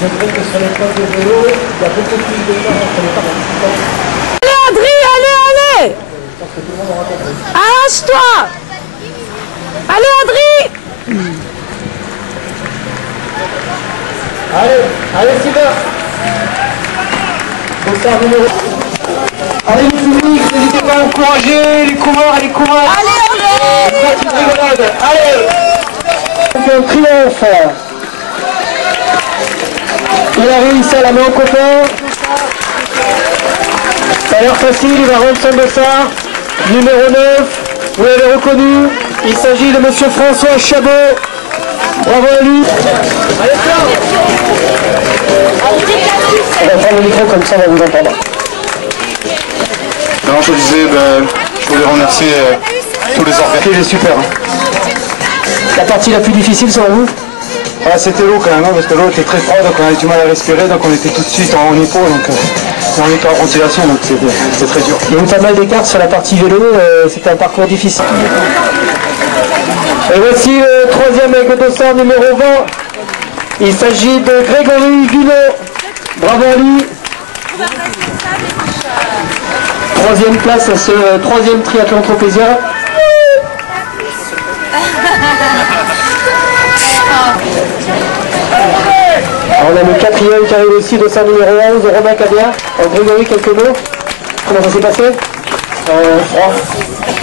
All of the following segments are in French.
noterai que sur l'épreuve de vélo, il y a beaucoup plus de temps entre les participants. Allez Adri, allez. Je pense que tout le monde aura compris. Arrache-toi. Allez Adri. Allez Sylvain. Dossard numéro. Allez le public, n'hésitez pas à encourager les coureurs et les coureurs. Allez Adri. Allez. Un triomphe. Il a réussi à la main au copain. Ça a l'air facile, il va rendre son dossard. Numéro 9, vous l'avez reconnu. Il s'agit de monsieur François Chabot. Bravo à lui. Allez, on va prendre le micro comme ça, on va vous entendre. Non, je disais, je voulais remercier tous les organisateurs. Il est super. La partie la plus difficile selon vous? Ah, c'était l'eau quand même, hein, parce que l'eau était très froide, donc on avait du mal à respirer, donc on était tout de suite en hypo, donc on était en ventilation, donc c'était très dur. Il y a eu pas mal d'écart sur la partie vélo, c'était un parcours difficile. Et voici le troisième avec le dossard numéro 20. Il s'agit de Grégory Guillot. Bravo à lui. Troisième place à ce troisième triathlon tropézien. Alors on a le quatrième qui arrive aussi, dossard numéro 11, Romain Cabia. Grégory, quelques mots. Comment ça s'est passé? Froid.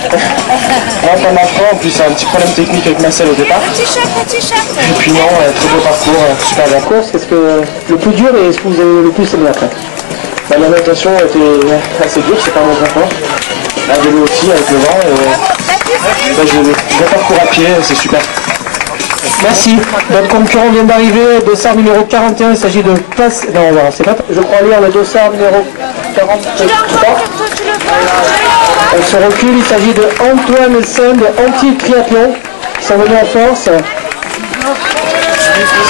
Pas mal froid, en plus c'est un petit problème technique avec ma selle au départ. Petit chat. Et puis non, très beau parcours, super bien. Course, qu'est-ce que le plus dur et ce que vous avez le plus aimé après? La natation était assez dure, c'est pas mon point fort. La vélo aussi avec le vent. J'ai le parcours à pied, c'est super. Merci. Notre concurrent vient d'arriver, dossard numéro 41, il s'agit de place. Non, non, c'est pas. Je crois lire le dossard numéro 43. On se recule, il s'agit de Antoine Sen de Anti-Triathlon, qui sont venus en force.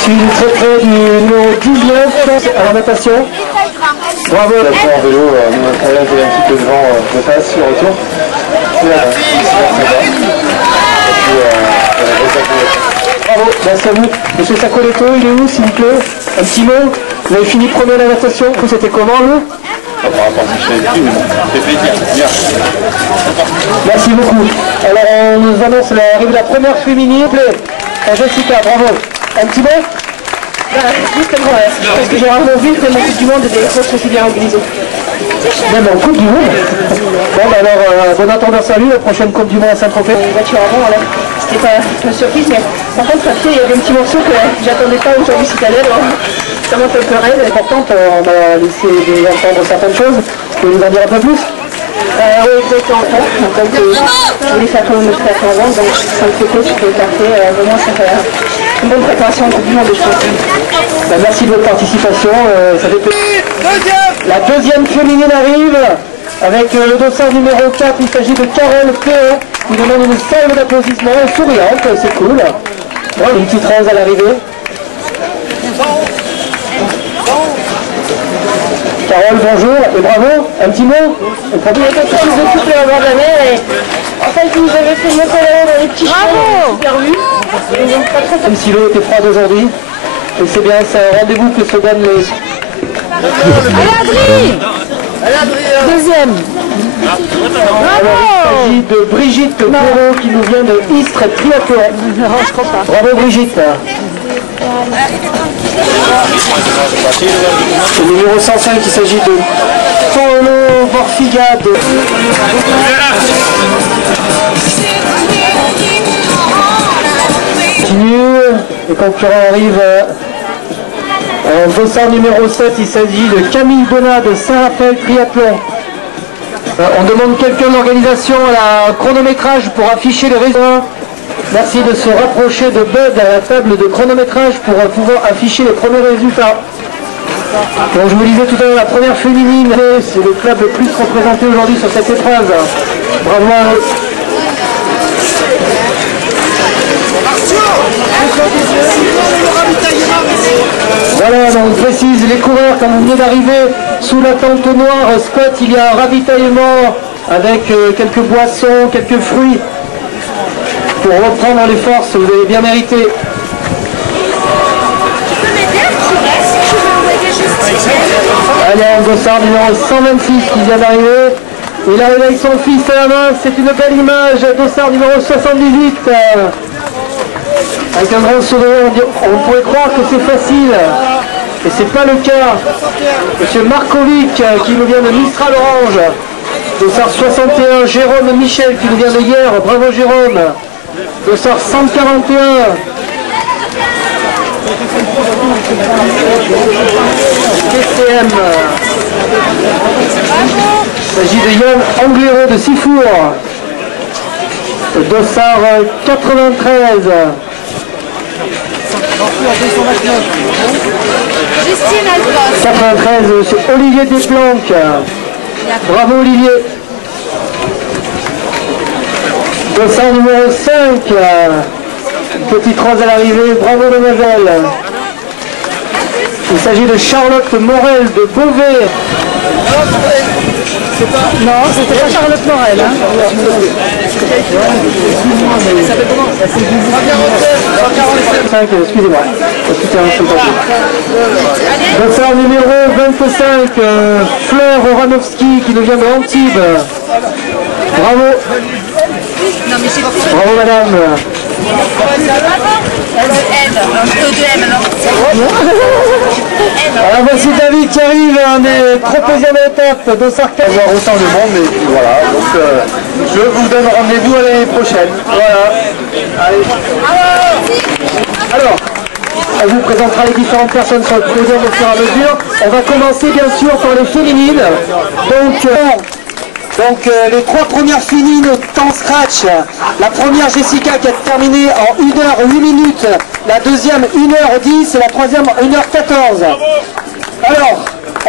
Suivi très près du numéro 19 à la natation. Bravo. En vélo, on avait un petit peu de vent de face sur le retour. Bravo, merci à vous. Monsieur Sacoletto, il est où s'il vous plaît? Un petit mot. Vous avez fini premier à la natation, vous c'était comment vous? Merci beaucoup. Alors on nous annonce l'arrivée de la première féminine. Jessica, bravo. Un petit mot? Justement, parce que j'ai vraiment vu que la Coupe du Monde était aussi bien organisée. Même en Coupe du Monde. Bon, bah alors, bon attendant, salut, la prochaine Coupe du Monde à Saint-Tropez. Voiture avant, alors c'était pas une surprise, mais par contre, papier, il y avait un petit morceau que j'attendais pas aujourd'hui cette année, alors ça m'a fait pleurer. C'est important, on m'a laissé entendre certaines choses. Vous pouvez nous en dire un peu plus? Oui, exactement. Donc, je voulais faire quand même le triathlon avant, donc ça me fait plaisir de le faire. Vraiment, ça fait une bonne préparation en Coupe du Monde, je pense. Bah, merci de votre participation. Ça fait plaisir. La deuxième féminine arrive avec le dossard numéro 4. Il s'agit de Carole Péon qui demande une salve d'applaudissements souriante. C'est cool. Bon, une petite rose à l'arrivée. Carole, bonjour et bravo. Un petit mot? On était très occupés avant l'année et en fait, ils nous avaient fait monter dans les petits chevaux super vus. Même si l'eau était froide aujourd'hui. Et c'est bien, c'est un rendez-vous que se donnent les... Allez Adri. Deuxième. Alors, il s'agit de Brigitte Perrault qui nous vient de Istres Triathlon. Bravo Brigitte. Le numéro 105, il s'agit de Paolo Borfigade. Continue, les concurrents arrivent. En dossard numéro 7, il s'agit de Camille Donat de Saint-Raphaël Triathlon. On demande quelqu'un d'organisation à la chronométrage pour afficher les résultats. Merci de se rapprocher de Bud à la table de chronométrage pour pouvoir afficher les premiers résultats. Donc je vous disais tout à l'heure, la première féminine, c'est le club le plus représenté aujourd'hui sur cette épreuve. Bravo à eux. Voilà, donc je précise, les coureurs, quand vous venez d'arriver sous la tente noire, squat, il y a un ravitaillement avec quelques boissons, quelques fruits pour reprendre les forces, vous avez bien mérité. Tu peux m'aider un petit reste? Allez, un dossard numéro 126 qui vient d'arriver. Il arrive avec son fils à la main, c'est une belle image. Dossard numéro 78. Avec un grand sourire, on pourrait croire que c'est facile. Et c'est pas le cas. Monsieur Markovic qui nous vient de Mistral Orange. Dossard 61, Jérôme Michel qui nous vient de hier. Bravo Jérôme. Dossard 141. TCM. Il s'agit de Yann Anglero de Sifour. Dossard 93. Justine Alpos. 93, c'est Olivier Desplanques. Bravo Olivier. Dossard numéro 5. Petite rose à l'arrivée, bravo mademoiselle. Il s'agit de Charlotte Morel de Beauvais. Non, c'était pas Charlotte Morel. Hein. Excusez-moi. Dossard numéro 25, Fleur Oranovski qui nous vient de Antibes. Bravo. Bravo madame. Alors voici David qui arrive en 31e étape, Dossard 4. Avoir autant de monde, et puis voilà. Donc je vous donne rendez-vous à l'année prochaine. Voilà. Allez. Alors, on vous présentera les différentes personnes sur le podium au fur et à mesure. On va commencer bien sûr par les féminines. Donc les trois premières féminines temps scratch. La première Jessica qui a terminé en 1h08. La deuxième 1h10 et la troisième 1h14. Alors,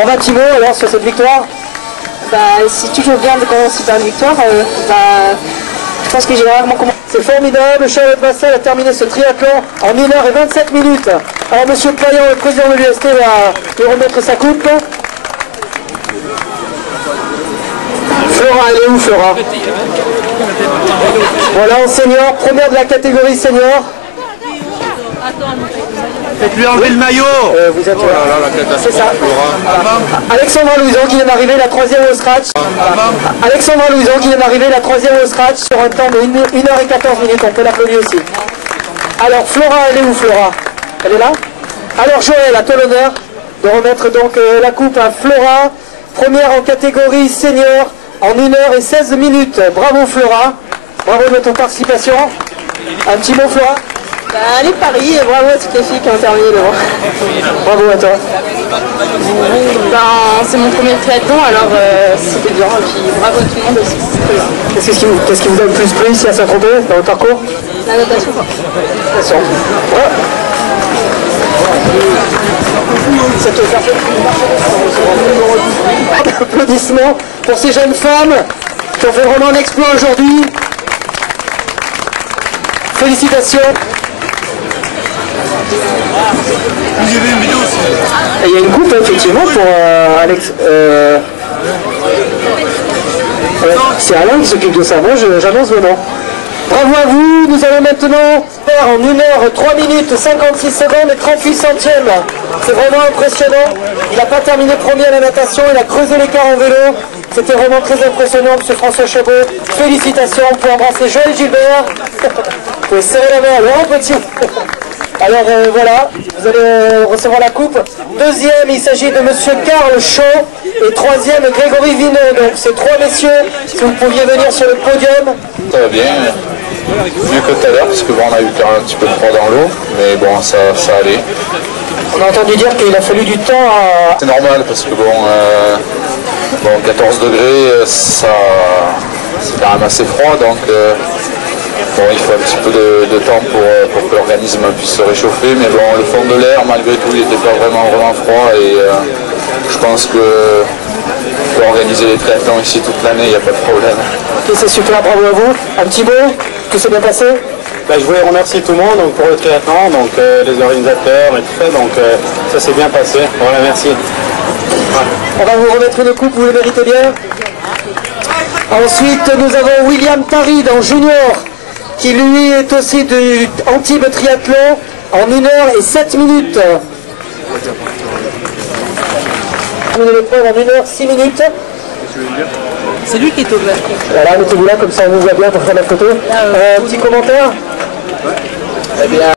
on va Thibaut alors sur cette victoire. C'est toujours bien de commencer par une victoire. Je pense que j'ai rarement commencé. C'est formidable, Charlotte Bassel a terminé ce triathlon en 1h27. Alors monsieur Payan, le président de l'UST, va lui remettre sa coupe. Flora, elle est où Flora? Voilà, en senior, première de la catégorie senior. Faites-lui enlever le maillot. Vous êtes c'est ça. Alexandra Louison qui vient d'arriver, la troisième au scratch. Alexandra Louison qui vient d'arriver, la troisième au scratch sur un temps de 1h14. On peut l'applaudir aussi. Alors Flora, elle est où Flora? Elle est là? Alors Joël, à toi l'honneur de remettre donc la coupe à Flora, première en catégorie senior en 1h16. Bravo Flora, bravo de ton participation. Un petit mot Flora? Allez Paris, et bravo à toutes les filles qui ont terminé devant. Bravo à toi. C'est mon premier triathlon, alors c'était bien, et puis bravo à tout le monde aussi. Qu'est-ce qui vous a le plus plu ici à Saint-Tropez dans le parcours? La natation. Natation. Ouais. Applaudissements pour ces jeunes femmes qui ont fait vraiment un exploit aujourd'hui. Félicitations. J'ai vu une vidéo aussi. Et il y a une coupe effectivement pour Alex. C'est Alain qui s'occupe de ça. Moi j'annonce le nom. Bravo à vous, nous allons maintenant faire en 1h03 56 secondes et 38 centièmes. C'est vraiment impressionnant. Il n'a pas terminé premier à la natation, il a creusé l'écart en vélo. C'était vraiment très impressionnant, M. François Chabot. Félicitations, on peut embrasser Joël Gilbert. Vous pouvez serrer la main à Laurent Petit. Alors voilà, vous allez recevoir la coupe. Deuxième, il s'agit de M. Karl Shaw. Et troisième, Grégory Vineux. Donc ces trois messieurs, si vous pouviez venir sur le podium. Ça va bien, mieux que tout à l'heure, parce que bon, on a eu un petit peu de froid dans l'eau, mais bon, ça allait. On a entendu dire qu'il a fallu du temps à... C'est normal, parce que bon, 14 degrés, c'est quand même assez froid, donc bon, il faut un petit peu de temps pour que l'organisme puisse se réchauffer, mais bon, le fond de l'air, malgré tout, il n'était pas vraiment froid, et je pense que pour organiser les triathlons ici toute l'année, il n'y a pas de problème. Ok, c'est super, bravo à vous. Un petit mot, tout s'est bien passé? Je voulais remercier tout le monde donc, pour le triathlon, donc les organisateurs et tout ça, donc ça s'est bien passé. Voilà, merci. On va vous remettre une coupe, vous le méritez bien. Ensuite, nous avons William Tarid en junior, qui lui est aussi du Antibes triathlon en 1h07. terminé l'épreuve en 1 heure 6 minutes. C'est lui qui est au vert. Voilà, mettez-vous là, comme ça on vous voit bien pour faire la photo. Un petit commentaire? Eh bien,